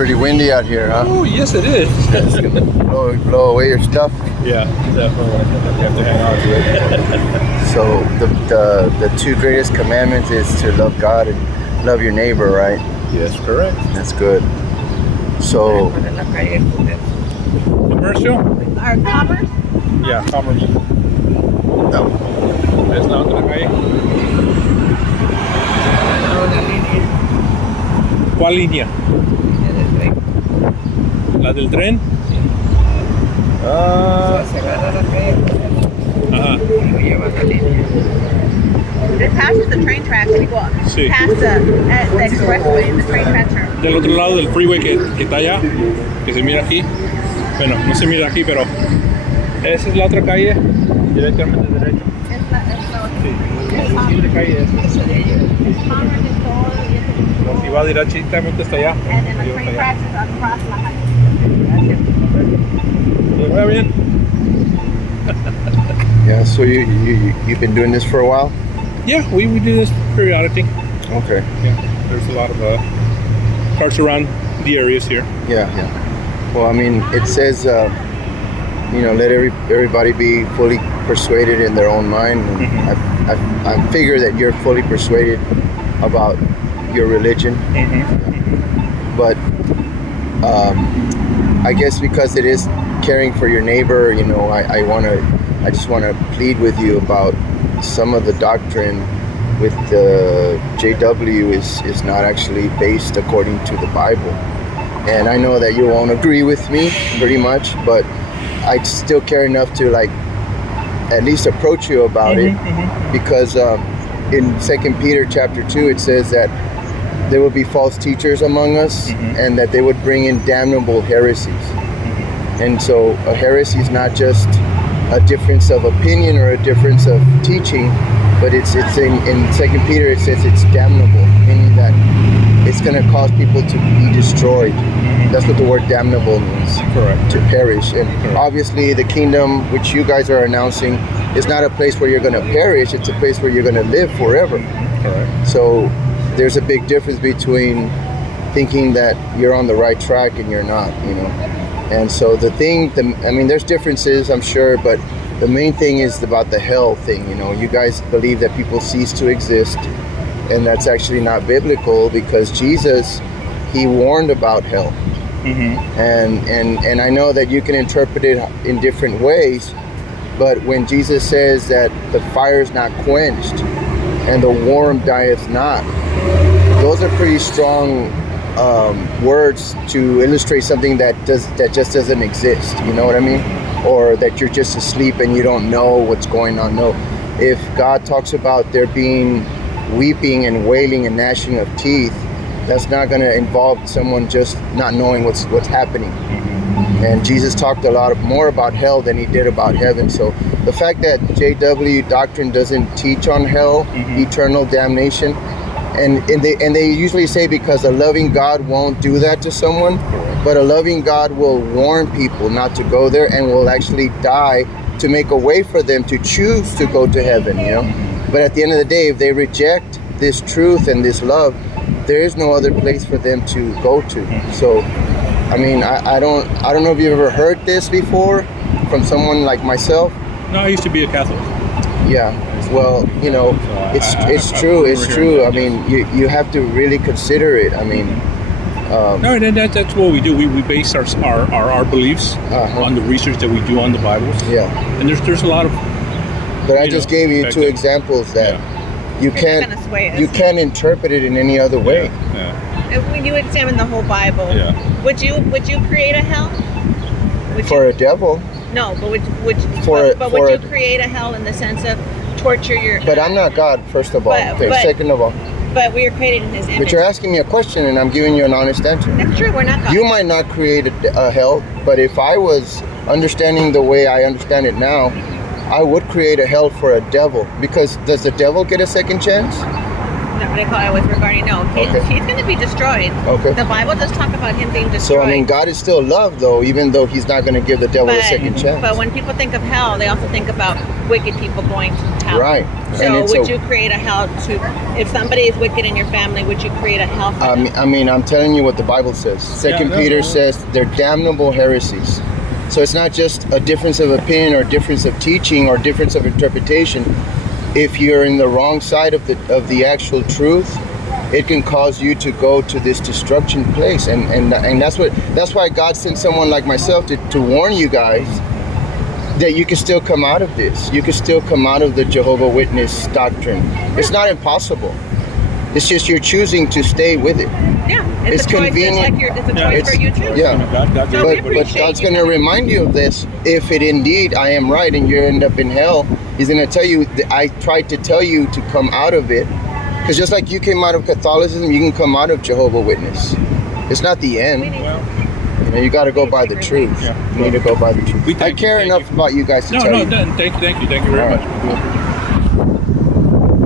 pretty windy out here, huh? Oh, yes, it is. blow away your stuff. Yeah, definitely. You have to hang on to it. So the two greatest commandments is to love God and love your neighbor, right? Yes, correct. That's good. So Commercial? Our commerce? Yeah, commerce. no. ¿Es la otra calle? ¿Cuál línea? ¿La del tren? Ah. Ajá. It passes the train tracks. We go Sí. past the expressway, the train tracks are. Del otro lado del freeway que está allá, que se mira aquí. Bueno, no se mira aquí, pero esa es la otra calle, directamente derecho. Sí, la calle es. Si va directamente hasta allá. And then the train tracks is across la calle. ¿Se ve bien? Yeah, so you've been doing this for a while? Yeah, we do this periodically. Okay. Yeah, there's a lot of parts around the areas here. Yeah. Well, I mean, it says, let everybody be fully persuaded in their own mind. And Mm-hmm. I figure that you're fully persuaded about your religion. Mm-hmm. But I guess because it is caring for your neighbor, I just want to plead with you about some of the doctrine with the JW is not actually based according to the Bible. And I know that you won't agree with me pretty much, but I still care enough to at least approach you about it, because in 2 Peter chapter 2 it says that there will be false teachers among us, and that they would bring in damnable heresies. And so a heresy is not just a difference of opinion or a difference of teaching, but it's in 2 Peter it says it's damnable, meaning that it's going to cause people to be destroyed. That's what the word damnable means. Correct. To perish. And obviously the kingdom which you guys are announcing is not a place where you're going to perish, it's a place where you're going to live forever. Correct. So there's a big difference between thinking that you're on the right track and you're not, And so there's differences, I'm sure, but the main thing is about the hell thing. You guys believe that people cease to exist, and that's actually not biblical, because Jesus, he warned about hell. And I know that you can interpret it in different ways, but when Jesus says that the fire is not quenched and the worm dieth not, those are pretty strong words to illustrate something that just doesn't exist. You know what I mean? Or that you're just asleep and you don't know what's going on. No, if God talks about there being weeping and wailing and gnashing of teeth, that's not going to involve someone just not knowing what's happening. And Jesus talked a lot more about hell than he did about heaven. So the fact that JW doctrine doesn't teach on hell, eternal damnation, and they usually say because a loving God won't do that to someone, but a loving God will warn people not to go there and will actually die to make a way for them to choose to go to heaven, But at the end of the day, if they reject this truth and this love, there is no other place for them to go to. So, I mean, I don't know if you've ever heard this before from someone like myself. No, I used to be a Catholic. Yeah, well, it's true. I mean, you have to really consider it. I mean, no, that's what we do. We base our beliefs on the research that we do on the Bibles. Yeah, and there's a lot of. But I just gave you two examples that you can't interpret it in any other way. When you examine the whole Bible, would you create a hell? For a devil? No, but would you create a hell in the sense of torture your? But I'm not God, first of all. Second of all. But we are created in His image. But you're asking me a question, and I'm giving you an honest answer. That's true. We're not God. You might not create a hell, but if I was understanding the way I understand it now, I would create a hell for a devil. Because does the devil get a second chance? they call it with regarding he's going to be destroyed. Okay. The Bible does talk about him being destroyed. So I mean, God is still love, though, even though He's not going to give the devil a second chance. But when people think of hell, they also think about wicked people going to hell. Right. So would you create a hell if somebody is wicked in your family? Would you create a hell for them? I mean, I'm telling you what the Bible says. Second Peter says they're damnable heresies. So it's not just a difference of opinion or difference of teaching or difference of interpretation. If you're in the wrong side of the actual truth, it can cause you to go to this destruction place. And that's why God sent someone like myself to warn you guys that you can still come out of this. You can still come out of the Jehovah Witness doctrine. It's not impossible. It's just you're choosing to stay with it. Yeah, it's convenient. It's a choice for you too. Yeah, but God's going to remind you of this. If it indeed I am right and you end up in hell, He's going to tell you, I tried to tell you to come out of it. Because just like you came out of Catholicism, you can come out of Jehovah Witness. It's not the end. You got to go by the truth. You need to go by the truth. I care enough about you guys to tell you. Thank you very much.